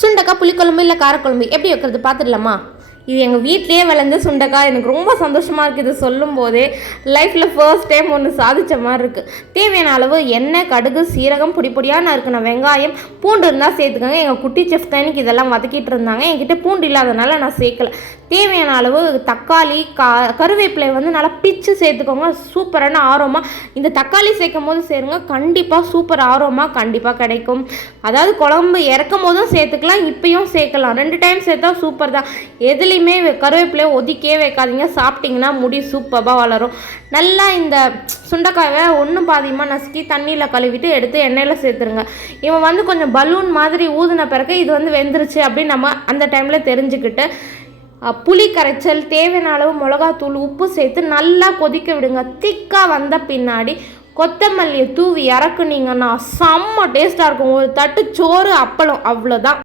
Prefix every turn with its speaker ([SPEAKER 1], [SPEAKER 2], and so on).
[SPEAKER 1] சுண்டக்காய் புளிக்குழம்பு இல்லை காரக்குழம்பு. எப்படி வைக்கிறது? பார்த்துடலாமா? இது எங்கள் வீட்லேயே விளைஞ்ச சுண்டக்காய் எனக்கு ரொம்ப சந்தோஷமாக இருக்குது இது சொல்லும் போதே லைஃப்பில் ஃபர்ஸ்ட் டைம் ஒன்று சாதித்த மாதிரி இருக்குது தேவையான அளவு எண்ணெய் கடுகு சீரகம் பொடி பொடியாக நறுக்கின வெங்காயம் பூண்டு இருந்தால் சேர்த்துக்கோங்க. எங்கள் குட்டி செஃப் தான் எனக்கு இதெல்லாம் வதக்கிட்டு இருந்தாங்க. என்கிட்ட பூண்டு இல்லாதனால நான் சேர்க்கல. தேவையான அளவு தக்காளி கா கருவேப்பிலை வந்து நல்லா பிச்சு சேர்த்துக்கோங்க. சூப்பரான ஆர்வமாக இந்த தக்காளி சேர்க்கும் போது சேருங்க. கண்டிப்பாக சூப்பர் ஆர்வமாக கண்டிப்பாக கிடைக்கும். அதாவது குழம்பு இறக்கும் போதும் சேர்த்துக்கலாம் இப்பயும் சேர்க்கலாம். ரெண்டு டைம் சேர்த்தா சூப்பர் தான். எதுலேயும் கருவேப்பிலையை ஒதுக்கியே வைக்காதீங்க. சாப்பிட்டிங்கன்னா முடி சூப்பராக வளரும். நல்லா இந்த சுண்டைக்காயை ஒன்றும் பாதியமாக நசுக்கி தண்ணியில் கழுவிட்டு எடுத்து எண்ணெயில் சேர்த்துருங்க. இவன் வந்து கொஞ்சம் பலூன் மாதிரி ஊதின பிறகு இது வந்து வெந்துருச்சு அப்படின்னு நம்ம அந்த டைமில் தெரிஞ்சுக்கிட்டு புளி கரைச்சல் தேவையான அளவு மிளகாத்தூள் உப்பு சேர்த்து நல்லா கொதிக்க விடுங்க. திக்காக வந்த பின்னாடி கொத்தமல்லியை தூவி இறக்குனீங்கன்னா செம்ம டேஸ்ட்டாக இருக்கும். ஒரு தட்டு சோறு அப்பளம் அவ்வளோதான்